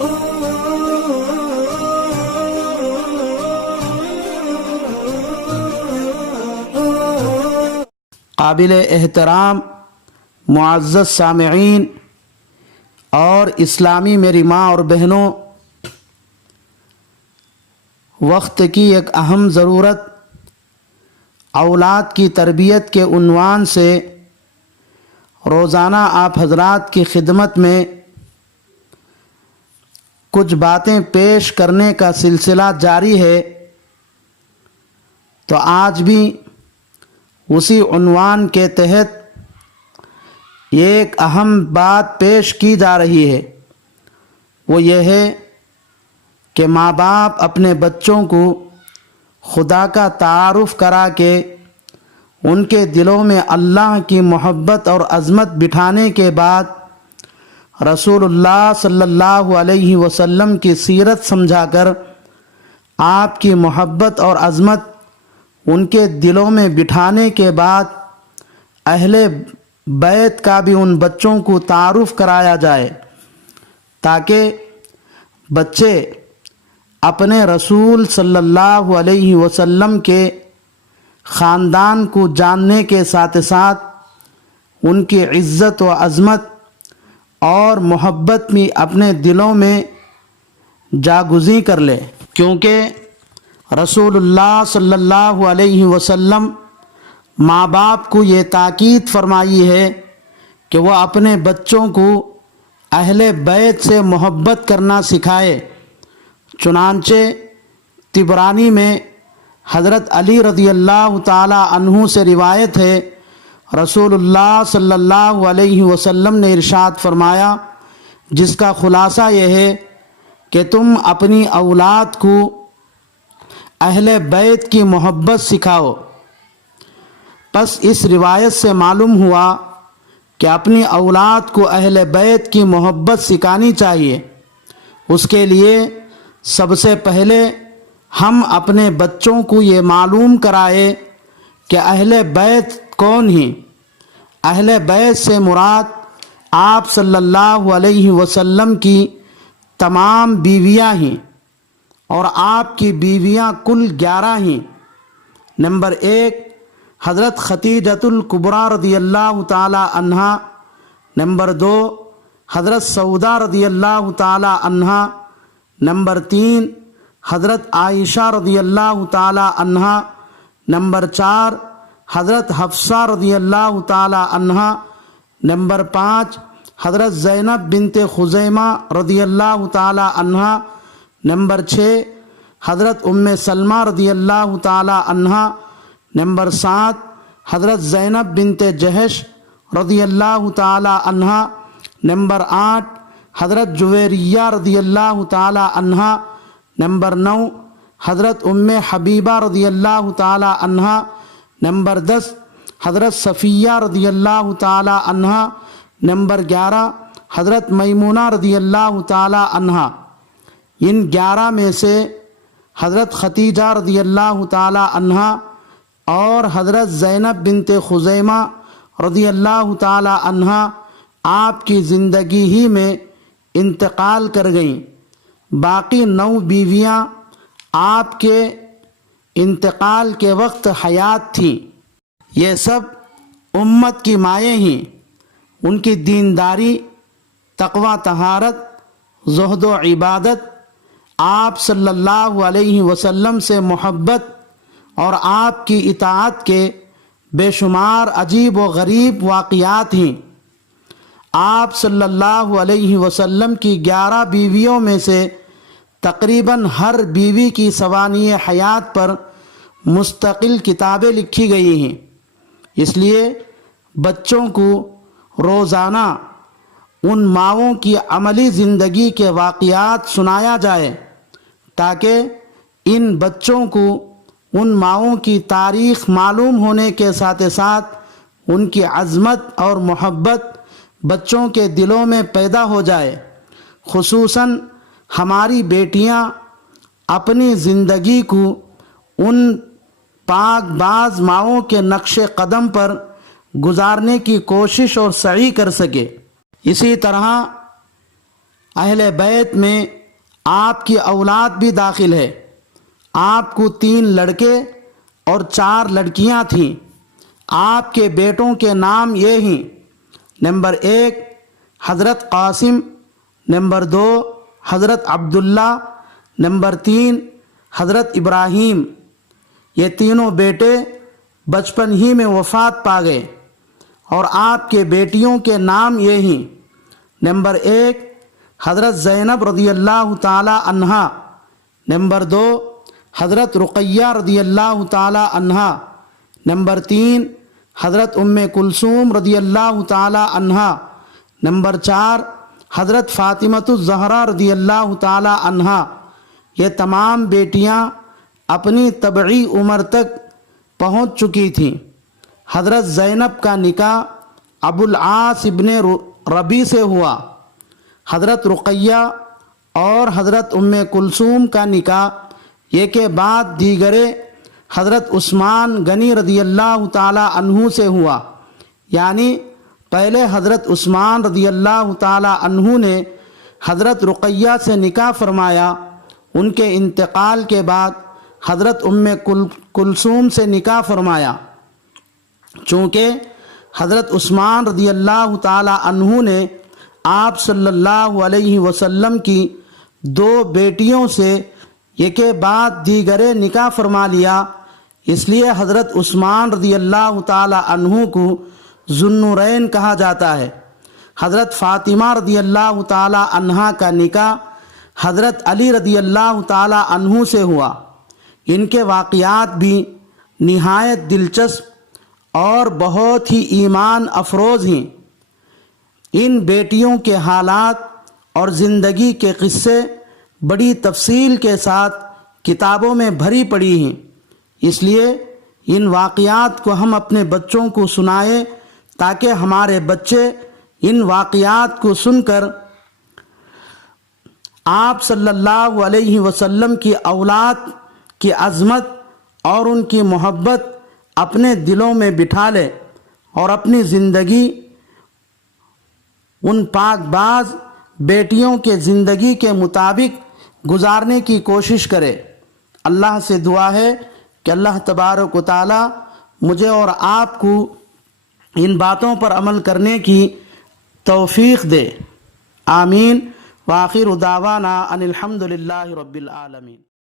قابل احترام معزز سامعین اور اسلامی میری ماں اور بہنوں، وقت کی ایک اہم ضرورت اولاد کی تربیت کے عنوان سے روزانہ آپ حضرات کی خدمت میں کچھ باتیں پیش کرنے کا سلسلہ جاری ہے، تو آج بھی اسی عنوان کے تحت ایک اہم بات پیش کی جا رہی ہے۔ وہ یہ ہے کہ ماں باپ اپنے بچوں کو خدا کا تعارف کرا کے ان کے دلوں میں اللہ کی محبت اور عظمت بٹھانے کے بعد رسول اللہ صلی اللہ علیہ وسلم کی سیرت سمجھا کر آپ کی محبت اور عظمت ان کے دلوں میں بٹھانے کے بعد اہل بیت کا بھی ان بچوں کو تعارف کرایا جائے، تاکہ بچے اپنے رسول صلی اللہ علیہ وسلم کے خاندان کو جاننے کے ساتھ ساتھ ان کی عزت و عظمت اور محبت بھی اپنے دلوں میں جاگزیں کر لے، کیونکہ رسول اللہ صلی اللہ علیہ وسلم ماں باپ کو یہ تاکید فرمائی ہے کہ وہ اپنے بچوں کو اہل بیت سے محبت کرنا سکھائے۔ چنانچہ طبرانی میں حضرت علی رضی اللہ تعالی عنہ سے روایت ہے، رسول اللہ صلی اللہ علیہ وسلم نے ارشاد فرمایا، جس کا خلاصہ یہ ہے کہ تم اپنی اولاد کو اہل بیت کی محبت سکھاؤ۔ پس اس روایت سے معلوم ہوا کہ اپنی اولاد کو اہل بیت کی محبت سکھانی چاہیے۔ اس کے لیے سب سے پہلے ہم اپنے بچوں کو یہ معلوم کرائے کہ اہل بیت کون ہیں۔ اہل بیت سے مراد آپ صلی اللہ علیہ وسلم کی تمام بیویاں ہیں، اور آپ کی بیویاں کل 11 ہیں۔ نمبر 1 حضرت خدیجۃ الکبریٰ رضی اللہ تعالی عنہا، نمبر 2 حضرت سودا رضی اللہ تعالی عنہا، نمبر 3 حضرت عائشہ رضی اللہ تعالی عنہا، نمبر 4 حضرت حفصہ رضی اللہ تعالی عنہا، نمبر 5 حضرت زینب بنت خزیمہ رضی اللہ تعالی عنہا، نمبر 6 حضرت سلمہ رضی اللہ تعالی عنہا، نمبر 7 حضرت زینب بنت جہش رضی اللہ تعالی عنہا، نمبر 8 حضرت جویریہ رضی اللہ تعالی عنہا، نمبر 9 حضرت حبیبہ رضی اللہ تعالی عنہا، نمبر 10 حضرت صفیہ رضی اللہ تعالی عنہا، نمبر 11 حضرت میمونہ رضی اللہ تعالی عنہا۔ ان 11 میں سے حضرت خدیجہ رضی اللہ تعالی عنہا اور حضرت زینب بنت خزیمہ رضی اللہ تعالی عنہا آپ کی زندگی ہی میں انتقال کر گئیں۔ باقی 9 بیویاں آپ کے انتقال کے وقت حیات تھیں۔ یہ سب امت کی مائیں ہیں۔ ان کی دینداری، تقوی، طہارت، زہد و عبادت، آپ صلی اللہ علیہ وسلم سے محبت اور آپ کی اطاعت کے بے شمار عجیب و غریب واقعات ہیں۔ آپ صلی اللہ علیہ وسلم کی 11 بیویوں میں سے تقریباً ہر بیوی کی سوانح حیات پر مستقل کتابیں لکھی گئی ہیں۔ اس لیے بچوں کو روزانہ ان ماؤں کی عملی زندگی کے واقعات سنایا جائے، تاکہ ان بچوں کو ان ماؤں کی تاریخ معلوم ہونے کے ساتھ ساتھ ان کی عظمت اور محبت بچوں کے دلوں میں پیدا ہو جائے۔ خصوصاً ہماری بیٹیاں اپنی زندگی کو ان پاک باز ماؤں کے نقش قدم پر گزارنے کی کوشش اور سعی کر سکے۔ اسی طرح اہل بیت میں آپ کی اولاد بھی داخل ہے۔ آپ کو 3 لڑکے اور 4 لڑکیاں تھیں۔ آپ کے بیٹوں کے نام یہ ہیں: نمبر 1 حضرت قاسم، نمبر 2 حضرت عبداللہ، نمبر 3 حضرت ابراہیم۔ یہ تینوں بیٹے بچپن ہی میں وفات پا گئے، اور آپ کے بیٹیوں کے نام یہ ہیں: نمبر 1 حضرت زینب رضی اللہ تعالی عنہا، نمبر 2 حضرت رقیہ رضی اللہ تعالی عنہا، نمبر 3 حضرت ام کلثوم رضی اللہ تعالی عنہا، نمبر 4 حضرت فاطمۃ الزہرا رضی اللہ تعالی عنہا۔ یہ تمام بیٹیاں اپنی طبعی عمر تک پہنچ چکی تھیں۔ حضرت زینب کا نکاح ابو العاص ابن ربیع سے ہوا۔ حضرت رقیہ اور حضرت ام کلثوم کا نکاح یہ کے بعد دیگرے حضرت عثمان غنی رضی اللہ تعالی عنہ سے ہوا، یعنی پہلے حضرت عثمان رضی اللہ تعالی عنہ نے حضرت رقیہ سے نکاح فرمایا۔ ان کے انتقال کے بعد حضرت ام کلثوم سے نکاح فرمایا۔ چونکہ حضرت عثمان رضی اللہ تعالی عنہ نے آپ صلی اللہ علیہ وسلم کی 2 بیٹیوں سے ایک بعد دیگرے نکاح فرما لیا، اس لیے حضرت عثمان رضی اللہ تعالی عنہ کو ذو النورین کہا جاتا ہے۔ حضرت فاطمہ رضی اللہ تعالی عنہا کا نکاح حضرت علی رضی اللہ تعالی عنہ سے ہوا۔ ان کے واقعات بھی نہایت دلچسپ اور بہت ہی ایمان افروز ہیں۔ ان بیٹیوں کے حالات اور زندگی کے قصے بڑی تفصیل کے ساتھ کتابوں میں بھری پڑی ہیں، اس لیے ان واقعات کو ہم اپنے بچوں کو سنائیں تاکہ ہمارے بچے ان واقعات کو سن کر آپ صلی اللہ علیہ وسلم کی اولاد کی عظمت اور ان کی محبت اپنے دلوں میں بٹھا لے اور اپنی زندگی ان پاک باز بیٹیوں کے زندگی کے مطابق گزارنے کی کوشش کرے۔ اللہ سے دعا ہے کہ اللہ تبارک و تعالی مجھے اور آپ کو ان باتوں پر عمل کرنے کی توفیق دے، آمین۔ وآخر دعوانا ان الحمد للہ رب العالمین۔